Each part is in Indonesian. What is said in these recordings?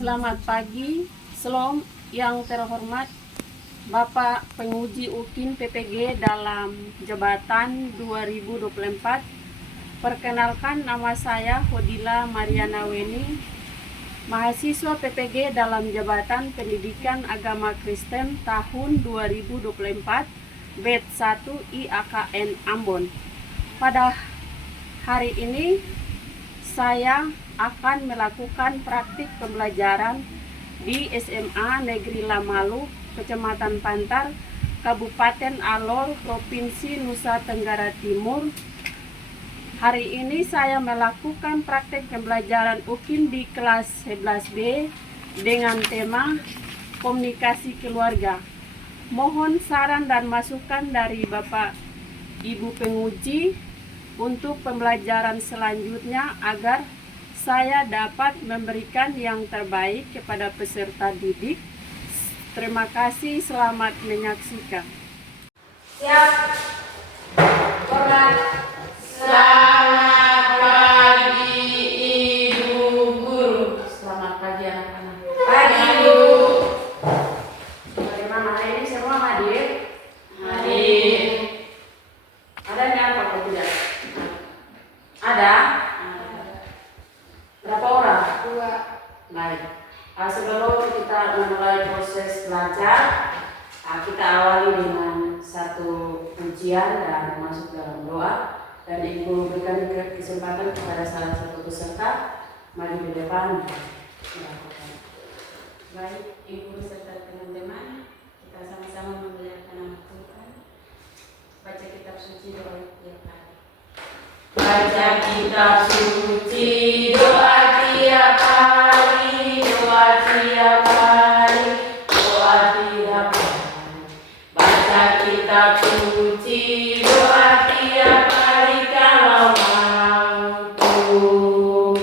Selamat pagi, Shalom yang terhormat Bapak Penguji UKIN PPG dalam jabatan 2024. Perkenalkan, nama saya Hodila Mariana Weni, mahasiswa PPG dalam jabatan Pendidikan Agama Kristen tahun 2024, BED 1 IAKN Ambon. Pada hari ini saya akan melakukan praktik pembelajaran di SMA Negeri Lamalu, Kecamatan Pantar, Kabupaten Alor, Provinsi Nusa Tenggara Timur. Hari ini saya melakukan praktik pembelajaran UKIN di kelas 11B dengan tema komunikasi keluarga. Mohon saran dan masukan dari Bapak Ibu penguji untuk pembelajaran selanjutnya agar saya dapat memberikan yang terbaik kepada peserta didik. Terima kasih, selamat menyaksikan. Siap. Hormat. Selamat pagi Ibu Guru. Selamat pagi anak-anak. Pagi Bu. Bagaimana hari ini semua hadir? Hadir. Ada yang apa atau tidak? Ada? Berapa orang? 2. Baik. Sebelum kita memulai proses belajar, kita awali dengan satu pujian dan masuk dalam doa. Dan Ibu berikan kesempatan kepada salah satu peserta maju di depan. Baik Ibu beserta teman-teman, kita sama-sama memuliakan nama Tuhan. Baca kitab suci, doa tiap hari. Baca kitab suci, doa tiap hari, doa tiap hari, doa tiap hari. Baca kitab suci, doa tiap hari kalau mau tumbuh.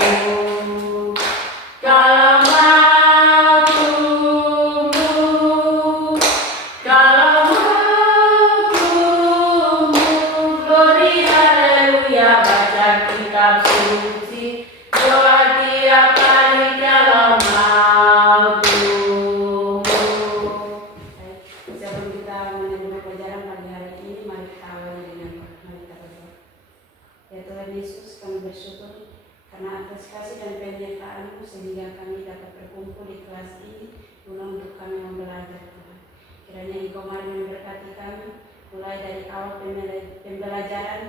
Kalau mau tumbuh, kalau mau tumbuh, glory haleluya. Baca kitab suci, doa tiap hari kalau mau tumbuh. Baik, sebelum kita menerima pelajaran pagi hari ini, mari kita awali dengan doa. Mari kita berdoa. Ya Tuhan Yesus, kami bersyukur karena atas kasih dan penyertaan-Mu sehingga kami dapat berkumpul di kelas ini guna untuk kami membelajar Tuhan. Kiranya Engkau mari memberkati kami mulai dari awal pembelajaran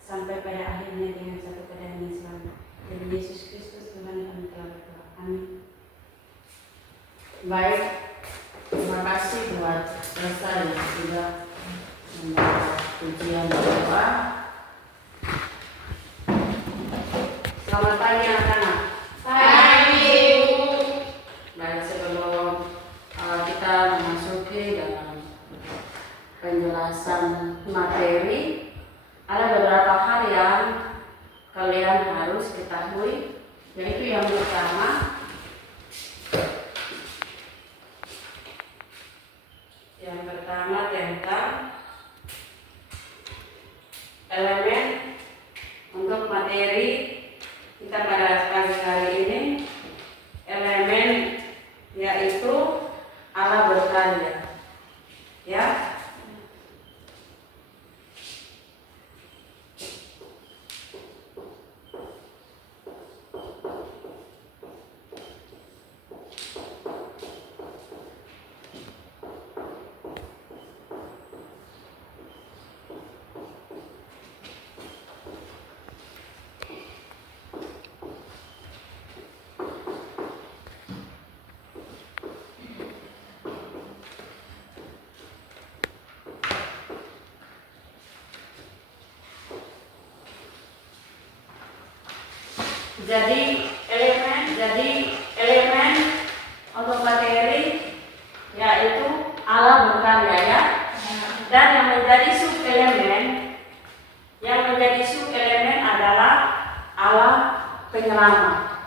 sampai pada akhirnya dengan satu keadaan yang selamat. Demi Yesus Kristus Tuhan kami telah berdoa. Amin. Baik, terima kasih buat peserta yang sudah membawa pujian dan doa. Selamat pagi anak-anak. Pagi Ibu. Baik, sebelum kita memasuki dalam penjelasan materi, ada beberapa hal yang kalian harus ketahui, yaitu yang pertama, tentang elemen untuk materi kita pada pagi hari ini. Elemen yaitu Allah berkarya, ya. Jadi elemen untuk materi yaitu Allah berkarya, ya. Dan yang menjadi sub elemen adalah Allah penyelamat,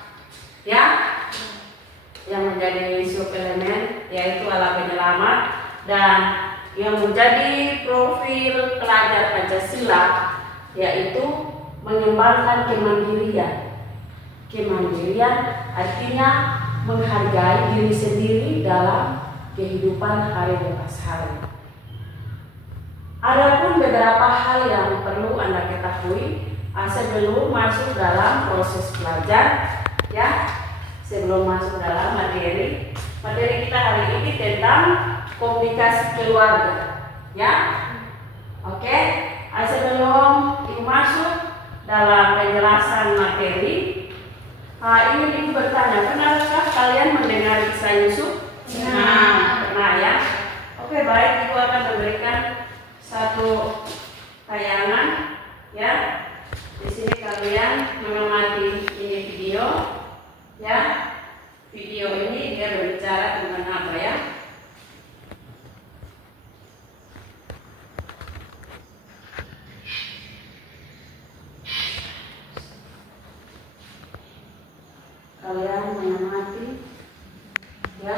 ya. Yang menjadi sub elemen yaitu Allah penyelamat, dan yang menjadi profil pelajar Pancasila yaitu mengembangkan kemandirian. Kemandirian artinya menghargai diri sendiri dalam kehidupan hari lepas hari. Adapun beberapa hal yang perlu Anda ketahui sebelum masuk dalam proses belajar, ya, sebelum masuk dalam materi kita hari ini tentang komunikasi keluarga, ya. Oke, sebelum Ibu masuk dalam penjelasan materi, ini Ibu bertanya, pernahkah kalian mendengar kisah Yusuf? Nah, pernah ya. Oke, baik, Ibu akan memberikan satu tayangan, ya. Di sini kalian mengamati ini video, ya. Video ini dia berbicara tentang apa ya? Kalian mengamati, ya.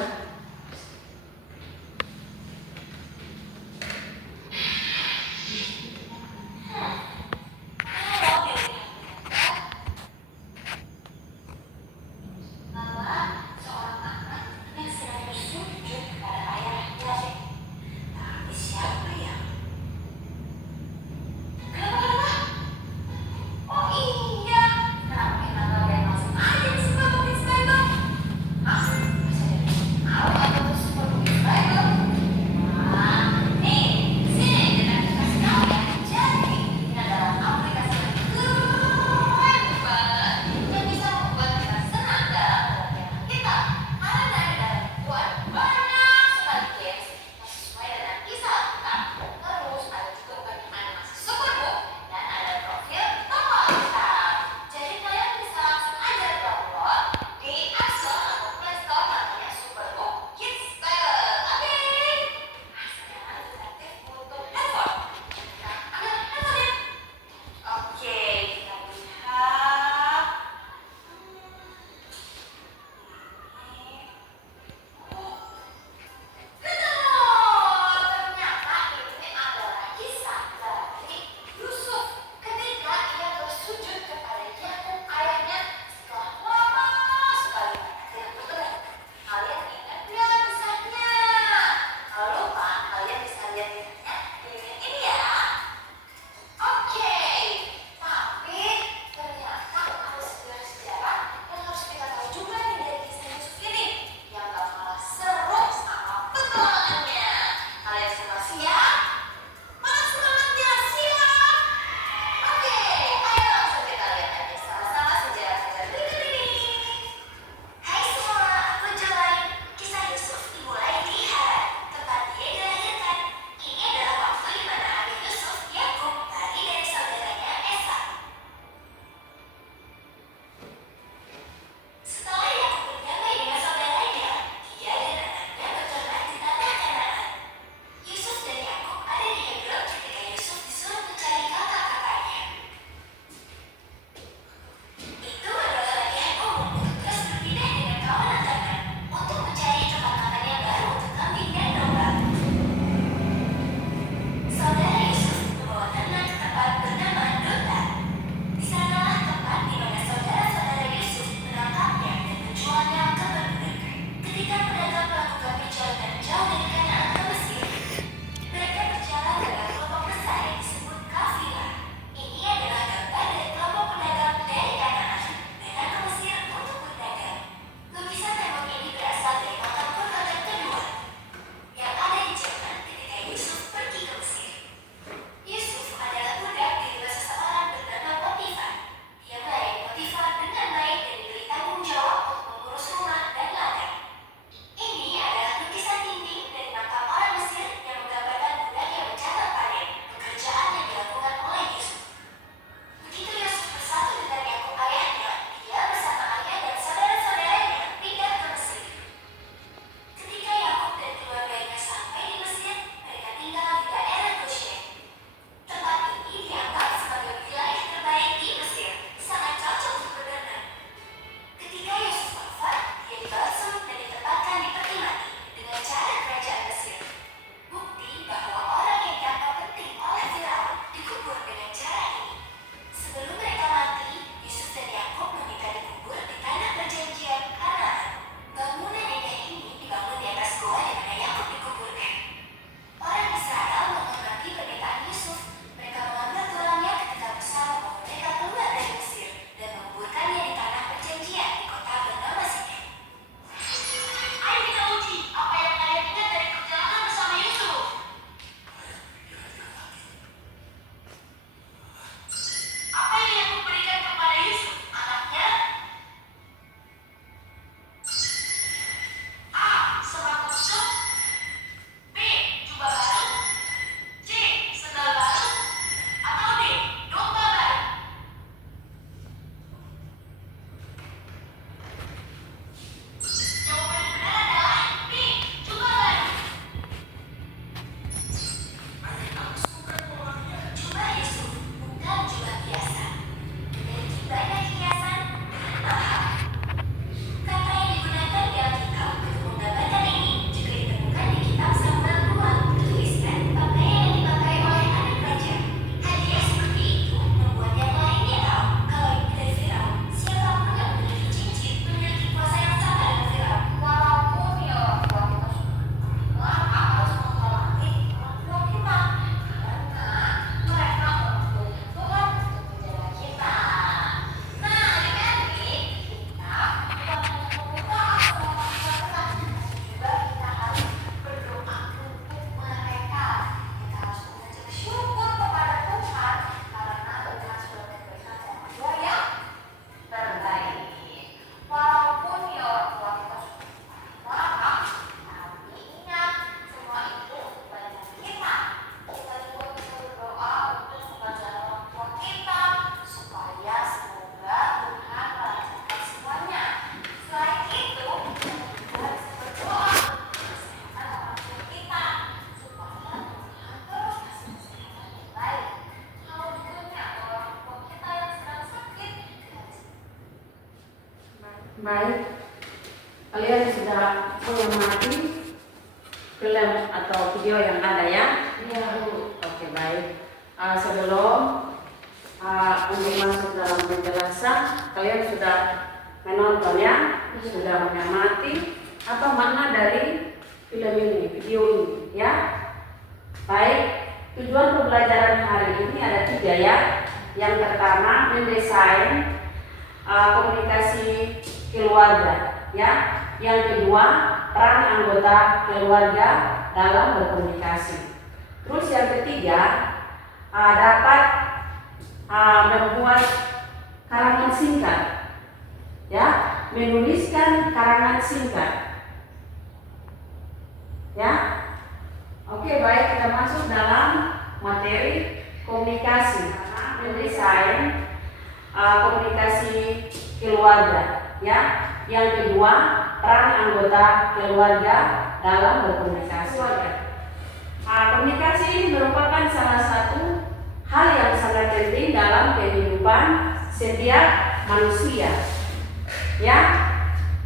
Baik, kalian sudah mengamati film atau video yang ada ya? Iya, Bu. Oke, baik. Sebelum untuk masuk dalam penjelasan, kalian sudah menonton ya? Sudah mengamati apa makna dari film ini, video ini ya? Baik, tujuan pembelajaran hari ini ada 3 ya. Yang pertama, mendesain komunikasi keluarga ya. Yang kedua, peran anggota keluarga dalam berkomunikasi. Terus yang ketiga, dapat membuat karangan singkat ya, menuliskan karangan singkat ya. Oke, baik, kita masuk dalam materi komunikasi. Mendesain komunikasi keluarga ya. Yang kedua, peran anggota keluarga dalam berkomunikasi. Komunikasi ini merupakan salah satu hal yang sangat penting dalam kehidupan setiap manusia ya.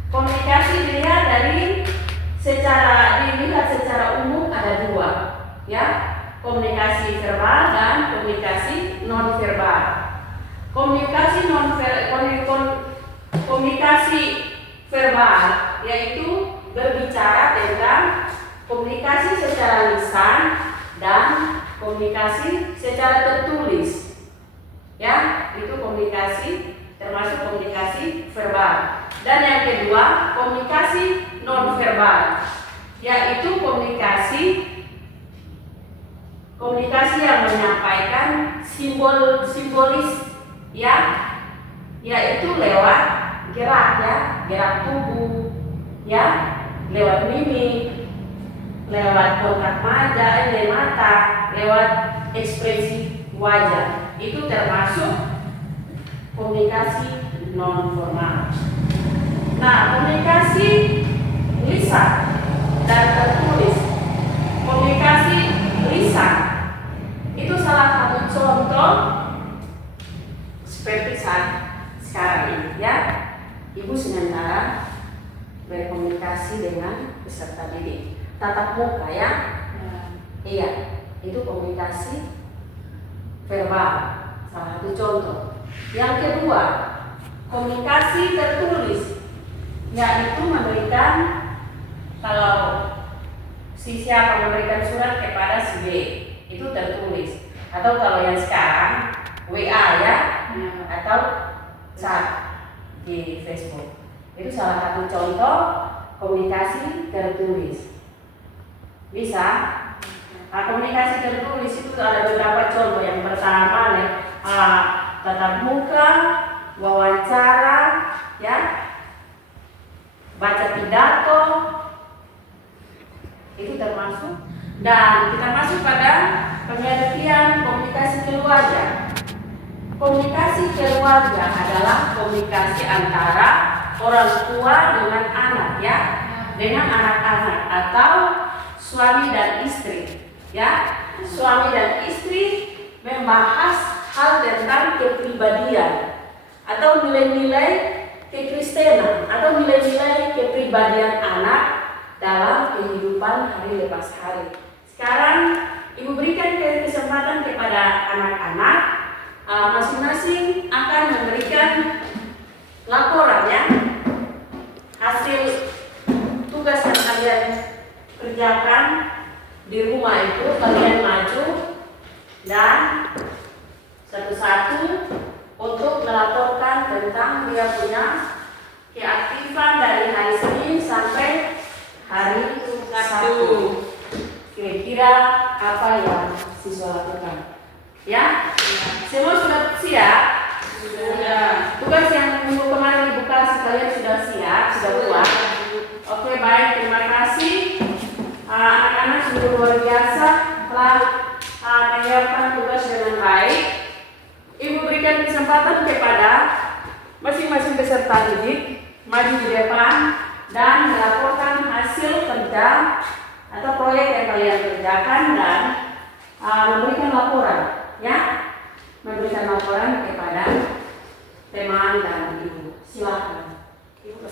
Komunikasi dilihat secara umum ada 2 ya, komunikasi verbal dan komunikasi non verbal. Komunikasi verbal yaitu berbicara tentang komunikasi secara lisan dan komunikasi secara tertulis ya, itu komunikasi termasuk komunikasi verbal. Dan yang kedua, komunikasi non verbal yaitu komunikasi yang menyampaikan simbolis ya, yaitu lewat gerak ya, gerak tubuh ya, lewat mimik, lewat kontak mata, lewat ekspresi wajah. Itu termasuk komunikasi non formal. Nah, komunikasi lisan dan tertulis. Komunikasi lisan itu salah satu contoh seperti saat sekarang ini ya. Ibu sementara berkomunikasi dengan peserta didik tatap muka ya. Iya, itu komunikasi verbal, salah satu contoh. Yang kedua, komunikasi tertulis, yaitu memberikan, kalau si siapa memberikan surat kepada si B, itu tertulis. Atau kalau yang sekarang WA ya, atau chat di Facebook. Itu salah satu contoh komunikasi tertulis. Bisa? Komunikasi tertulis itu ada beberapa contoh. Yang pertama tatap muka, wawancara, ya, baca pidato, itu termasuk. Dan kita masuk pada pengertian komunikasi keluarga. Komunikasi keluarga adalah komunikasi antara orang tua dengan anak ya, dengan anak-anak atau suami dan istri ya. Suami dan istri membahas hal tentang kepribadian atau nilai-nilai kekristenan atau nilai-nilai kepribadian anak dalam kehidupan hari lepas hari. Sekarang Ibu berikan kesempatan kepada anak-anak, masing-masing akan memberikan laporan ya, hasil tugas yang kalian kerjakan di rumah itu. Kalian maju dan satu-satu untuk melaporkan tentang dia punya keaktifan dari hari Senin sampai hari Sabtu. Kira-kira apa yang siswa lakukan? Ya? Semua sudah siap? Sudah. Tugas yang minggu kemarin Ibu kasih kalian sudah siap? Sudah buat? Oke, baik, terima kasih. Anak-anak sudah luar biasa telah menyiapkan tugas dengan baik. Ibu berikan kesempatan kepada masing-masing peserta didik maju di depan dan melaporkan hasil kerja atau proyek yang kalian kerjakan dan memberikan laporan ya, memberikan laporan kepada teman dan ibu. Silakan. Ibu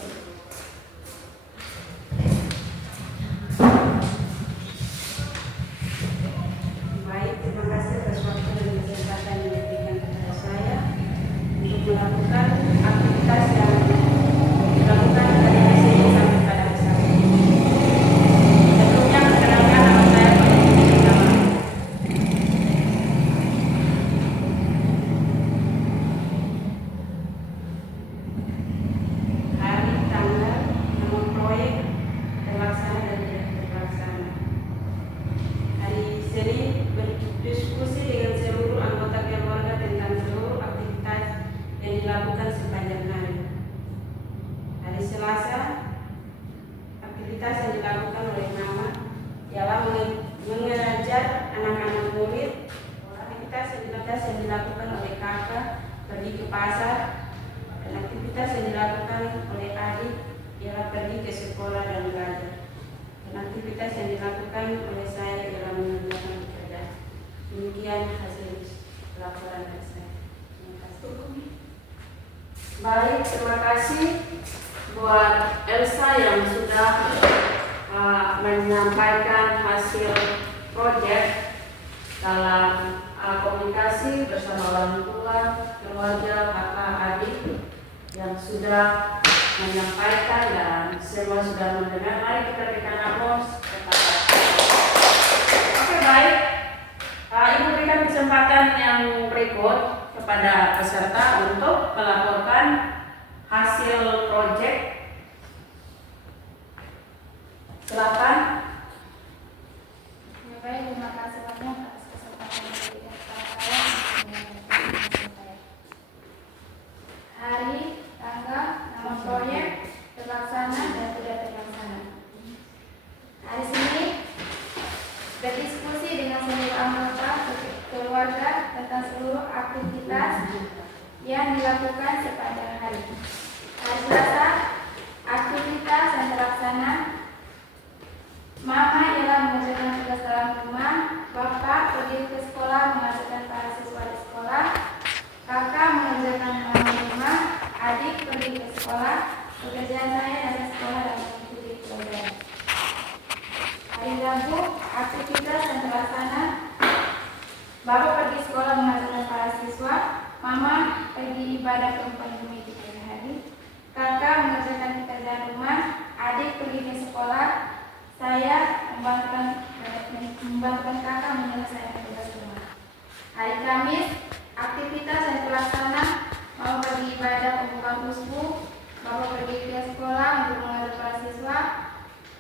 ialah pergi ke sekolah dan belajar. Dan aktivitas yang dilakukan oleh saya dalam mengerjakan pekerjaan. Demikian hasil laporan dari saya. Terima kasih. Baik, terima kasih buat Elsa yang sudah menyampaikan hasil proyek dalam komunikasi bersama orang tua, keluarga, kakak, adik yang sudah menyampaikan dan semua sudah mendengar. Mari kita berikan aplaus kepada. Oke, baik. Ibu berikan kesempatan yang berikut kepada peserta untuk melaporkan hasil proyek. Silakan. Baik, terima kasih banyak atas kesempatan yang diberikan kepada saya untuk menyampaikan hasil saya. Hari, tanggal, nama proyek, terlaksana dan tidak terlaksana. Hari Senin, berdiskusi dengan seluruh anggota keluarga tentang seluruh aktivitas yang dilakukan sepanjang hari. Hari Selasa, aktivitas yang terlaksana. Mama ialah mengerjakan tugas dalam rumah, Bapak pergi ke sekolah mengajarkan para siswa di sekolah, Kakak mengerjakan halaman rumah, adik pergi ke sekolah, pekerjaan saya dari sekolah dan mengikuti pelajaran. Hari Rabu, aktivitas yang terlaksana. Bapak pergi sekolah mengajarkan para siswa, Mama pergi ibadah perempuan demi di pagi hari, Kakak mengerjakan pekerjaan rumah, adik pergi ke sekolah, saya membantukan kakak menyelesaikan tugas rumah. Hari Kamis, aktivitas yang terlaksana. Mama pergi ibadah pembukaan usbu, Bapak pergi ke sekolah untuk mengajar para siswa,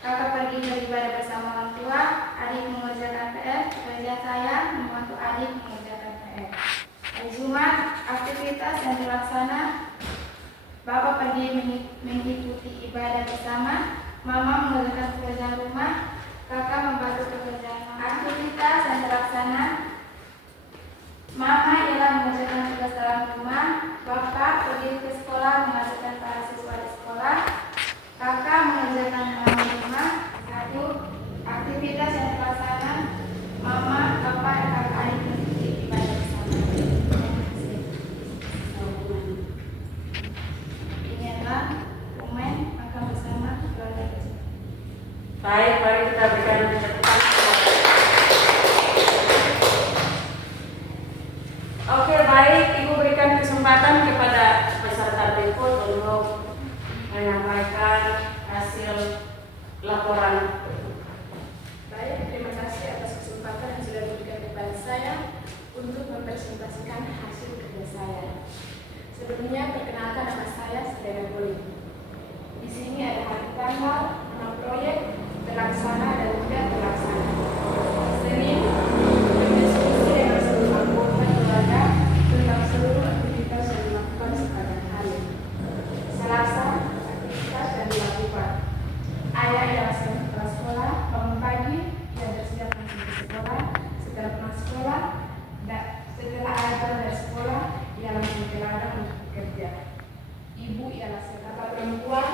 kakak pergi beribadah bersama orang tua, adik mengerjakan PR, pekerjaan saya membantu adik mengerjakan PR. Hari Jumat, aktivitas yang terlaksana. Bapak pergi mengikuti ibadah bersama, Mama mengerjakan pekerjaan rumah, kakak membantu pekerjaan aktivitas yang terlaksana. Mama ialah mengerjakan tugas dalam rumah, Bapak pergi ke sekolah mengajarkan para siswa di sekolah, kakak mengerjakan halaman rumah. Aduh, aktivitas yang terlaksana. Mama, Bapak, dan kakak adik mengikuti ibadah bersama. Ini adalah dokumen makan bersama keluarga besar. Baik, mari kita berikan tepuk. Oke, baik. Ibu berikan kesempatan kepada peserta berikut untuk menyampaikan hasil laporan. Baik, terima kasih atas kesempatan yang sudah diberikan kepada saya untuk mempresentasikan hasil kerja saya. Sebelumnya, perkenalkan nama saya Sdena Poli. Di sini ada hari tanggal, nama proyek, terlaksana dan tidak terlaksana. Senin, berdiskusi dengan seluruh anggota keluarga tentang seluruh aktivitas yang dilakukan sepanjang hari. Selasa, aktivitas yang dilakukan. Ayah yang sedang pulang sekolah, bangun pagi, ia bersiap langsung ke sekolah. Setelah pulang sekolah, setelah ayah pulang dari sekolah, ia langsung ke ladang untuk bekerja. Ibu ialah kakak perempuan,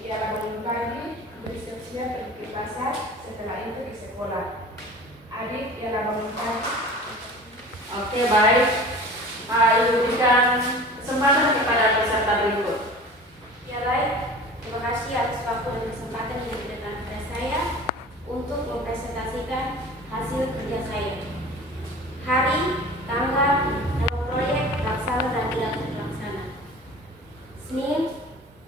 ialah bangun pagi, bersiap-siap pergi ke pasar, setelah itu ke sekolah. Adik ialah bangun pagi. Oke, baik. Ibu berikan kesempatan kepada peserta berikut. Ya baik, terima kasih atas waktu dan kesempatan yang diberikan kepada saya untuk mempresentasikan hasil kerja saya. Hari, tanggal, nama proyek, terlaksana dan tidak terlaksana. Senin,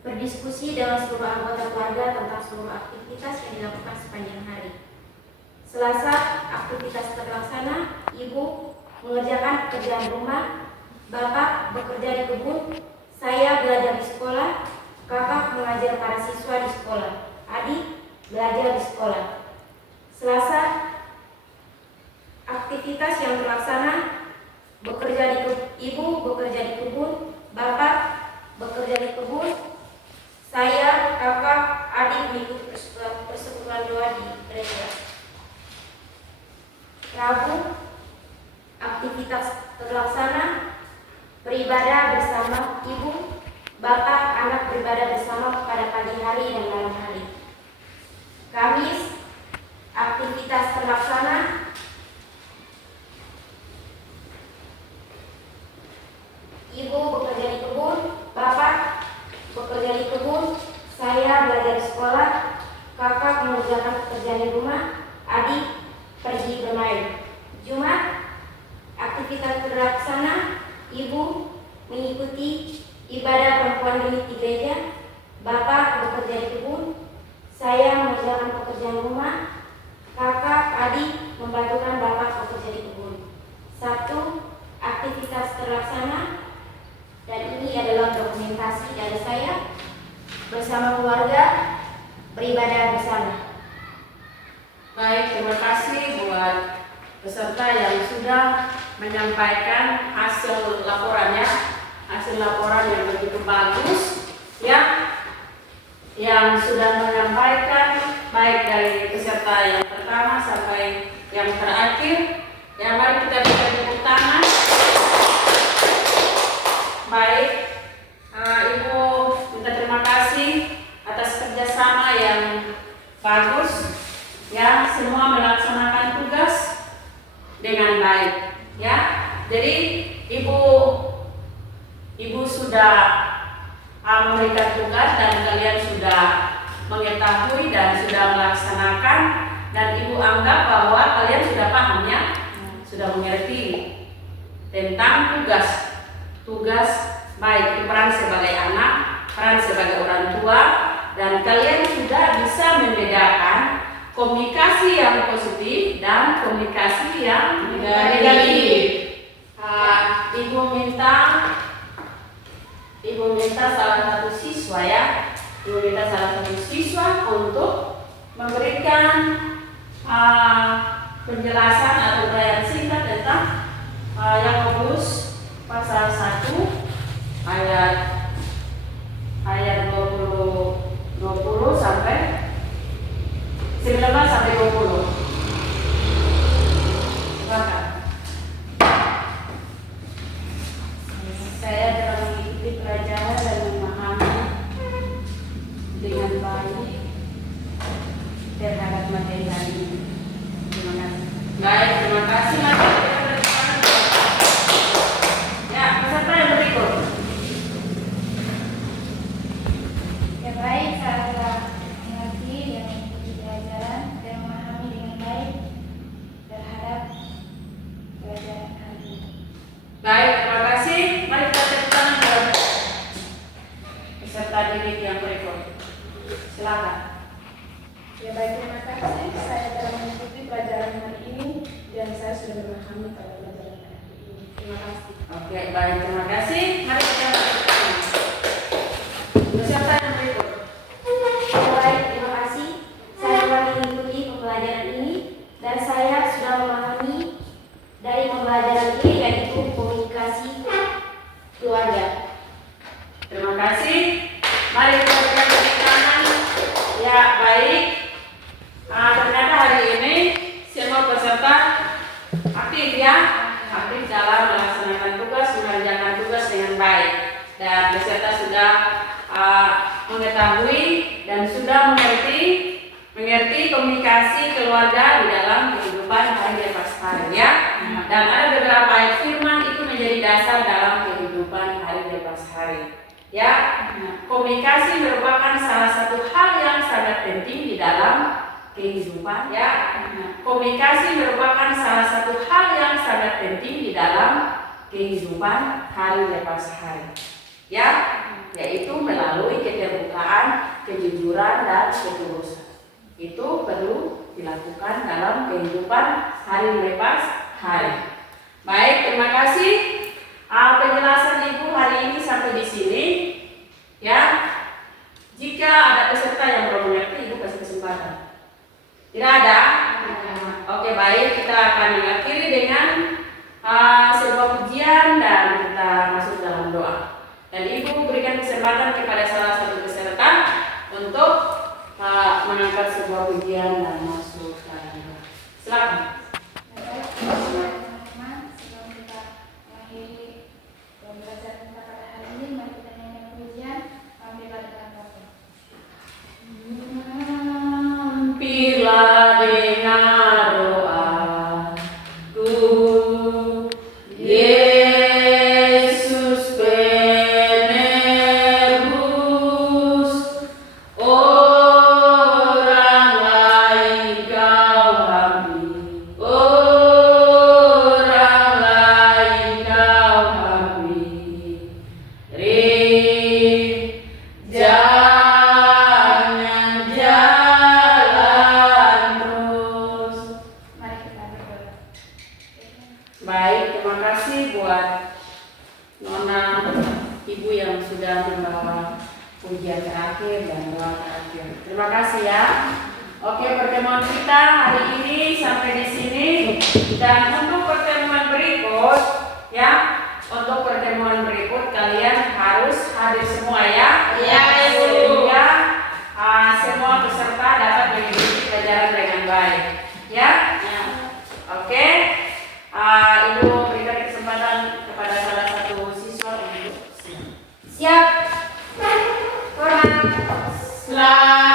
berdiskusi dengan seluruh anggota keluarga tentang seluruh aktivitas yang dilakukan sepanjang hari. Selasa, aktivitas terlaksana. Ibu mengerjakan pekerjaan rumah, Bapak bekerja di kebun, saya belajar di sekolah, kakak mengajar para siswa di sekolah, adik belajar di sekolah. Selasa, aktivitas yang terlaksana. Ibu bekerja di kebun, Bapak bekerja di kebun, saya, kakak, adik mengikuti persekutuan doa di gereja. Rabu, aktivitas terlaksana. Beribadah bersama ibu, Bapak, anak beribadah bersama pada pagi hari dan malam hari. Kamis, aktivitas terlaksana. Ibu bekerja di kebun, Bapak bekerja di kebun, saya belajar di sekolah, kakak mengerjakan pekerjaan di rumah, adik pergi bermain. Jumat, aktivitas terlaksana. Ibu mengikuti ibadah perempuan unit di gereja, Bapak bekerja di kebun, saya mengerjakan pekerjaan rumah, kakak, adik membantukan Bapak bekerja di kebun. Sabtu, aktivitas terlaksana, dan ini adalah dokumentasi dari saya bersama keluarga beribadah bersama. Baik, terima kasih buat peserta yang sudah menyampaikan hasil laporannya, hasil laporan yang begitu bagus, ya, yang sudah menyampaikan baik dari peserta yang pertama sampai yang terakhir. Ya, mari kita berikan tepuk tangan. Baik, Ibu minta terima kasih atas kerjasama yang bagus, ya, semua melaksanakan tugas dengan baik, ya. Jadi ibu sudah memberikan tugas dan kalian sudah mengetahui dan sudah melaksanakan, dan ibu anggap bahwa kalian sudah paham, ya, sudah mengerti tentang tugas baik itu peran sebagai anak, peran sebagai orang tua, dan kalian sudah bisa membedakan komunikasi yang positif dan komunikasi yang negatif. Ibu minta salah satu siswa, ya, ibu minta salah satu siswa untuk memberikan penjelasan atau uraian singkat tentang Yakobus pasal 1 ayat 20 sampai 19 sampai 20. Silakan. Saya telah mengikuti pelajaran dan memahami dengan baik terhadap materi hari ini. Terima kasih. Baik, terima kasih. Ya, peserta yang berikut. Ya baik, saya telah mengerti dan mengikuti pelajaran dan memahami dengan baik terhadap pelajaran hari ini. Baik, terima kasih. Mari kita tepuk tangan buat peserta didik yang berikut. Silakan. Ya baik, terima kasih. Saya telah mengikuti pelajaran hari ini dan saya sudah memahami pada pelajaran hari ini. Terima kasih. Oke, baik, terima kasih. Mari kita tepuk tangan. Peserta yang berikut. Baik, terima kasih. Saya telah mengikuti pembelajaran ini dan saya sudah memahami dari pembelajaran ini, yaitu komunikasi keluarga. Terima kasih. Mari kita berikan tepuk tangan. Ya, baik. Ternyata hari ini semua peserta aktif, ya, aktif dalam melaksanakan tugas, mengerjakan tugas dengan baik, dan peserta sudah mengetahui dan sudah mengerti komunikasi keluarga di dalam kehidupan hari lepas hari, ya. Dan ada beberapa ayat firman itu menjadi dasar dalam kehidupan hari lepas hari, ya. Komunikasi merupakan salah satu hal yang sangat penting di dalam kehidupan, ya. Komunikasi merupakan salah satu hal yang sangat penting di dalam kehidupan hari lepas hari, ya, yaitu melalui keterbukaan, kejujuran, dan ketulusan. Itu perlu dilakukan dalam kehidupan hari lepas hari. Baik, terima kasih. Penjelasan Ibu hari ini sampai di sini, ya. Jika ada peserta yang belum mengerti, Ibu kasih kesempatan. Tidak ada? Oke, baik, kita akan mengakhiri dengan sebuah pujian dan kita masuk dalam doa. Dan Ibu berikan kesempatan kepada salah satu peserta untuk mengangkat sebuah pujian dan masuk dalam doa. Silakan. Baik, teman-teman, sebelum kita mengakhiri pembelajaran kita pada hari ini, mari kita nyanyikan pujian. pujian terakhir dan doa terakhir. Terima kasih ya. Oke, pertemuan kita hari ini sampai di sini. Dan untuk pertemuan berikut, ya, untuk pertemuan berikut kalian harus hadir semua ya. Iya, Ibu. Sehingga semua peserta dapat mengikuti pelajaran dengan baik. Ya. Oke. Ibu berikan kesempatan kepada salah satu siswa untuk Siap. Hormat. Selamat